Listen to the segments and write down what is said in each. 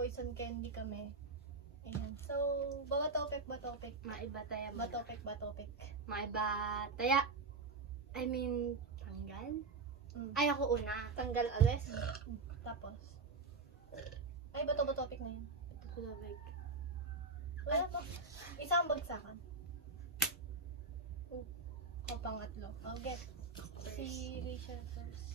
poison candy kami. Ayan. So, batopik. Maiba tayo. Batopik. Maiba taya. I mean, tanggal? Ay, ako una. Tanggal alis. Tapos. Ay, batopik na yun. Batopik. Wala pa. Isang bagsakan. O pangatlo. I'll get si Rachel first.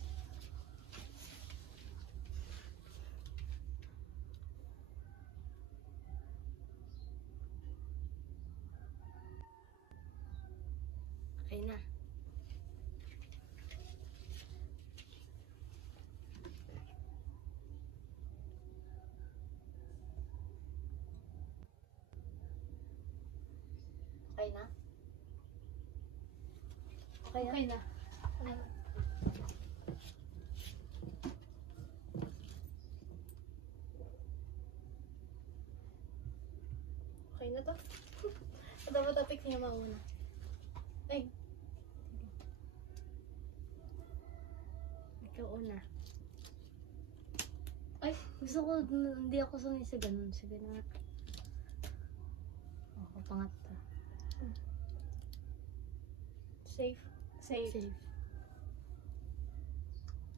Okay na. Okay na? Okay na. Okay na to? Batopik niya mauna. Ay. Ikaw una. Ay, gusto ko, hindi ako sanay sa ganun. Sige na. Ako, pangatlo. Safe. Safe.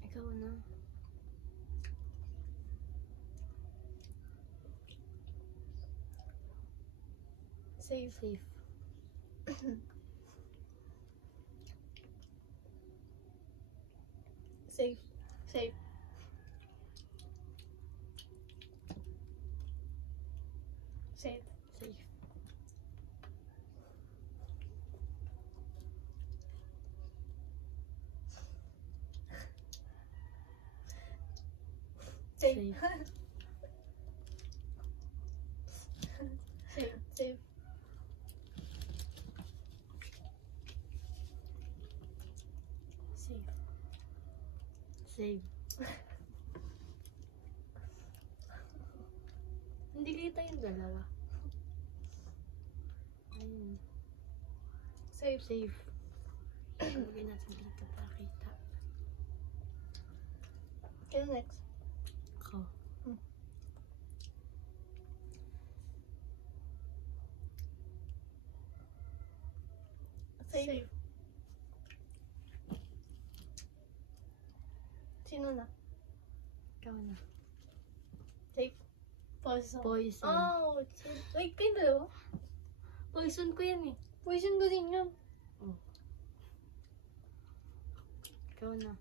Ikaw na. Safe. Safe. Safe. Safe. Safe. Safe. Safe. Safe. Safe. Safe. Safe. Hindi kita yung dalawa. Ayun. Safe. Safe. Lagay natin dito para kita. Okay, next. Ako. Safe. Sino na? Ikaw na. Safe. Poison. Poison. Oh, wait, kayo dalawa? Poison ko yan eh. Poison ko din yun. Ikaw na.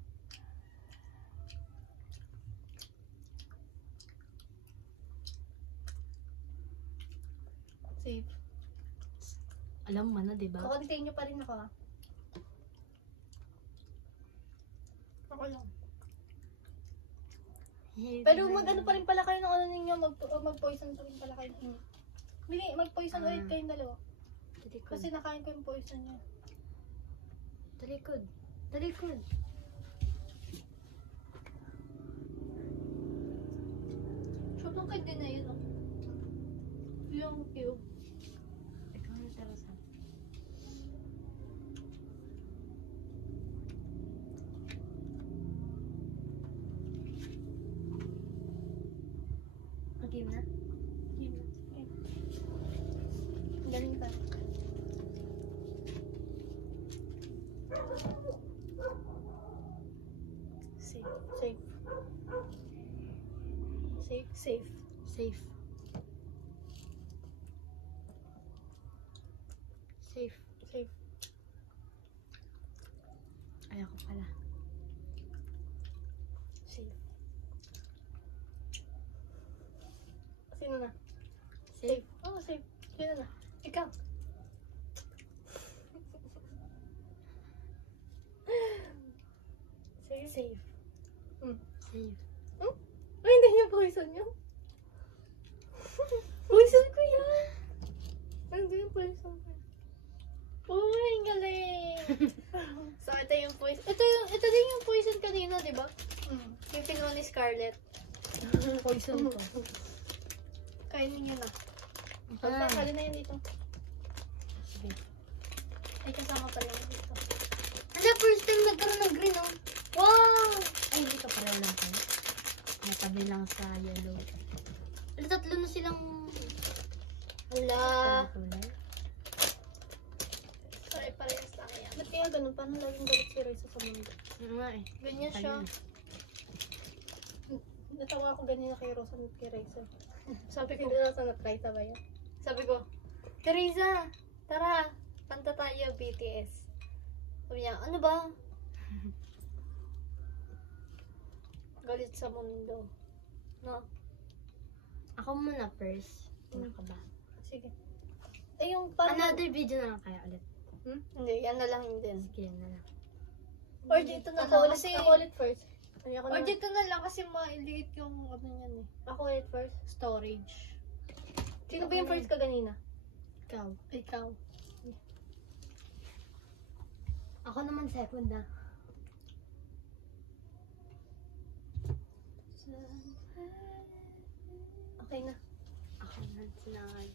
Safe. Alam mo na, diba? Continue pa rin ako ah. Ako lang. Pero mag-ano pa rin pala kayo ng ano ninyo, mag-poison pa rin pala kayo ng inyo. Mag-poison ulit kayong dalawa. Talikod. Kasi nakain ko yung poison niya. Talikod. Talikod. Sobrang kay din na yun oh. Yung cube. Ikaw na tarasan. Game na? Game na. Galing ka. Safe. Safe. Safe. Safe. Safe. Safe. Safe. Ay, ako pala. Safe. Sino na? Safe. Oh, safe. Sino na? Ikaw. Safe. Safe. Safe. Ay, hindi niya poison yun. Poison ko yan. Hindi yung poison ko. Uy, galing. So, ito yung poison. Ito din yung poison kanina, di ba? Yung kinuha ni Scarlett. Poison ko. Kainin niyo na. Ah. Pagpapali na yun dito. Sige. Ay, kasama pala yun dito. Ano, first time nagkaroon ng green, oh. Wow! Ay, hindi ka pareho lang kayo. May tabi lang sa yellow. Wala, tatlo na silang... Hala. kulay. Sorry, parehas lang yan. Ba't kaya ganun? Paano laging galit si Reza sa mundo? Ano nga eh. Ganyan siya. Natawa ako ganyan na kay Rosa at kay Reza. Sabi ko, Hindi na sa na-try sa bayan. sabi ko, Teresa, tara, kanta tayo BTS. Sabi niya, ano ba? Galit sa mundo. No? Ako muna first. Ano ka ba? Sige. Eh yung parang... Another video na lang kaya ulit. Hindi, yan na lang yun din. Sige, yan na lang. Or dito na Ako lang ulit, kasi... ako ulit first. Ay, ako Or naman. dito na lang kasi mailiit yung ano yan eh. Ako ulit first. Storage. Sino ba yung first ka ganina? Ikaw. Ikaw. Ako naman second na. Okay na. Ako na sinangay.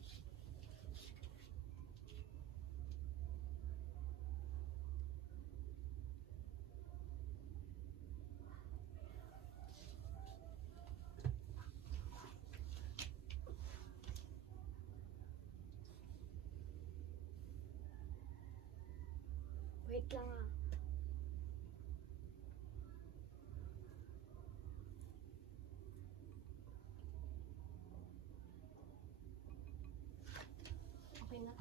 Wait lang ah. Okay na.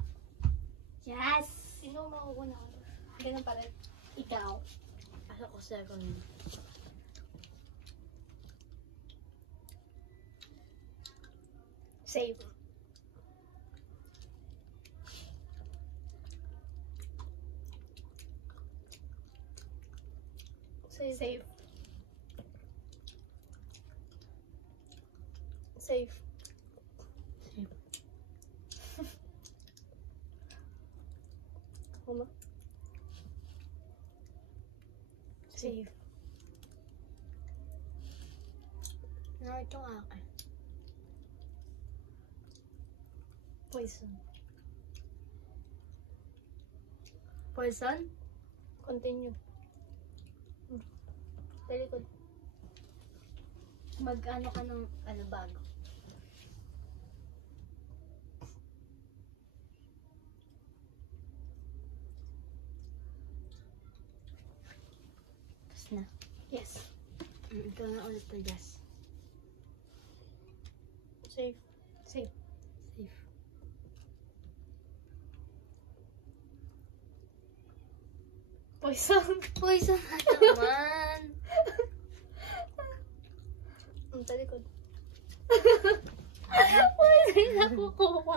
Yes! Sino ang mauuna? Ganun pa rin. Ikaw. Ako second. Save. Save. Save. Safe. Safe. Ako ma? Save. Ano itong akin? Poison. Poison? Continue. Talikod. Mag-ano ka ng ano bago? Tapos na. Yes. Ikaw na ulit to, yes. Safe. Save. Safe. Poison. Poison na naman! Talikod. Wala na kukuha.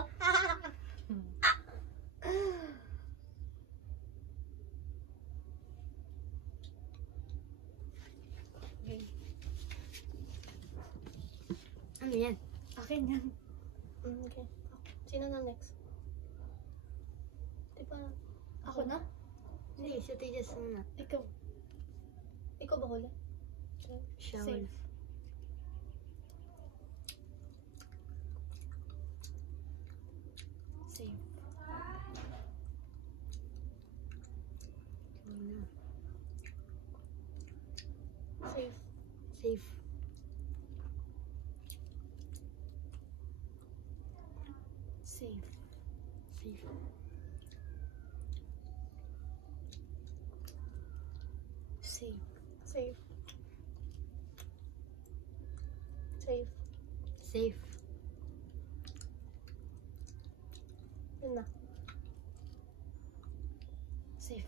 Ano yan? Akin yan. Okay. Sino na next? Diba? Ako na? Hindi, sa tigas muna. Ikaw. Ikaw ba huli? Shower. Safe. Save. Muna. Safe. Safe. Save. Safe. Save. Safe. Safe. Safe. Yun na. Save.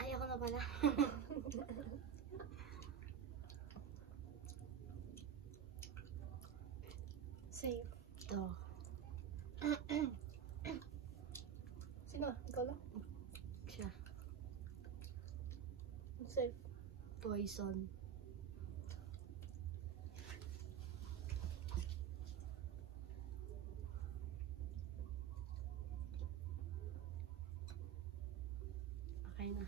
Ay, ako na pala. Save. Ito. Sino? Ikaw lang? Siya. Safe. Poison. Okay na.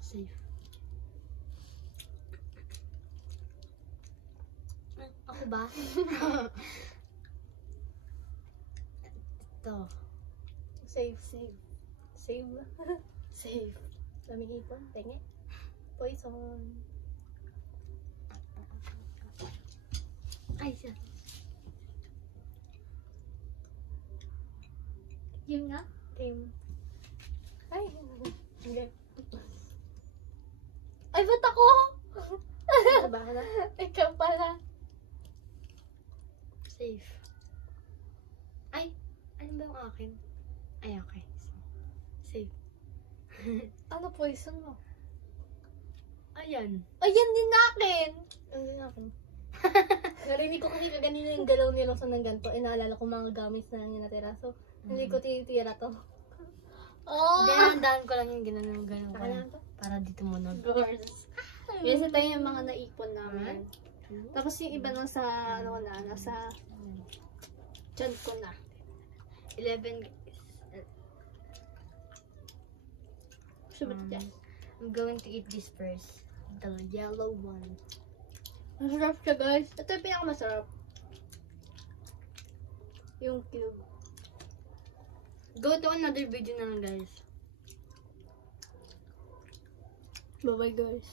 Safe. Ah, ako ba? Ito. Safe. Save. Save. Safe. Daming ipon. Tenge. Poison. Ay, siya. Yun nga. Game. Ay. Okay. Ay, ba't ako? Baka na. Ikaw pala. Safe. Ay, ano ba yung akin? Ay, okay. Safe. Ano poison mo? Ayan. Ayan din akin. Ang din ako. Narinig ko kasi kaganina yung galaw ni Rosa ng ganito. Eh, naalala ko mga gamit na lang yung natira. So, hindi ko tinitira to. Oh! Dahan-dahan ko lang yung gano'n Saka lang to. para dito mo nun. Girls. Yes, ito yung mga naipon namin. Tapos yung iba nasa, ano ko na, nasa tiyan ko na. 11 Sabi ko dyan. I'm going to eat this first. The yellow one. Masarap siya, guys. Ito yung pinakamasarap. Yung cube. Go to another video na lang, guys. Bye-bye, guys.